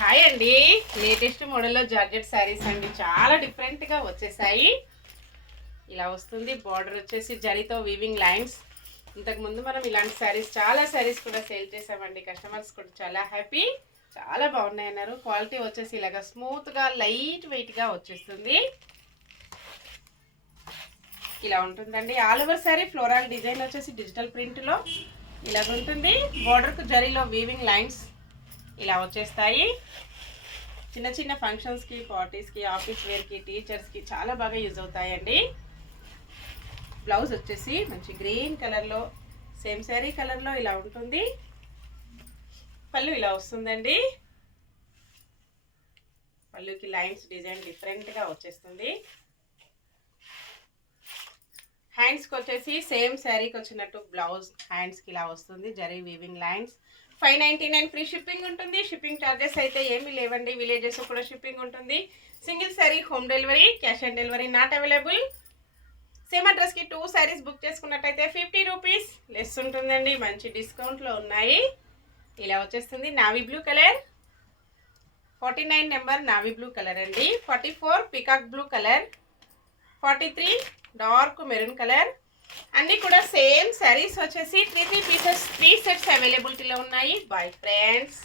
Hi అండి. Latest మోడల్లో georgette saris అండి. చాలా డిఫరెంట్గా వచ్చేసాయి. ఇలా వస్తుంది. బార్డర్ వచ్చేసి జరీతో వీవింగ్ లైన్స్. ఇంతకుముందు మనం ఇలాంటి శారీస్ చాలా శారీస్ కూడా సేల్ చేసామండి. కస్టమర్స్ కూడా చాలా హ్యాపీ, చాలా బాగున్నాయి అన్నారు. క్వాలిటీ వచ్చేసి ఇలాగ స్మూత్గా లైట్ వెయిట్గా వచ్చేస్తుంది. ఇలా ఉంటుందండి. All over sari floral design వచ్చేసి డిజిటల్ ప్రింట్లో ఇలాగ ఉంటుంది. బార్డర్కు జరీలో వీవింగ్ లైన్స్ ఇలా వచ్చేస్తాయి. చిన్న చిన్న ఫంక్షన్స్కి, పార్టీస్కి, ఆఫీస్ వేర్కి, టీచర్స్కి చాలా బాగా యూజ్ అవుతాయండి. బ్లౌజ్ వచ్చేసి మంచి గ్రీన్ కలర్లో, సేమ్ శారీ కలర్లో ఇలా ఉంటుంది. పళ్ళు ఇలా వస్తుందండి. పళ్ళుకి లైన్స్ డిజైన్ డిఫరెంట్గా వచ్చేస్తుంది. హ్యాండ్స్కి వచ్చేసి సేమ్ శారీకి వచ్చినట్టు బ్లౌజ్ హ్యాండ్స్కి ఇలా వస్తుంది. Zari weaving lines. 599 free shipping ఉంటుంది. షిప్పింగ్ ఛార్జెస్ అయితే ఏమీ లేవండి. విలేజెస్ కూడా షిప్పింగ్ ఉంటుంది. Single sari home delivery, cash on delivery not available. Same అడ్రస్కి 2 శారీస్ బుక్ చేసుకున్నట్టయితే 50 రూపీస్ లెస్ ఉంటుందండి. మంచి డిస్కౌంట్లో ఉన్నాయి. ఇలా వచ్చేస్తుంది. Navy blue colour, 49 number navy blue colour అండి. 44 peacock blue colour, 43 dark maroon colour. అన్నీ కూడా సేమ్ శారీస్ వచ్చేసి 3 పీసెస్ 3 సెట్స్ అవైలబిలిటీలో ఉన్నాయి. Bye friends.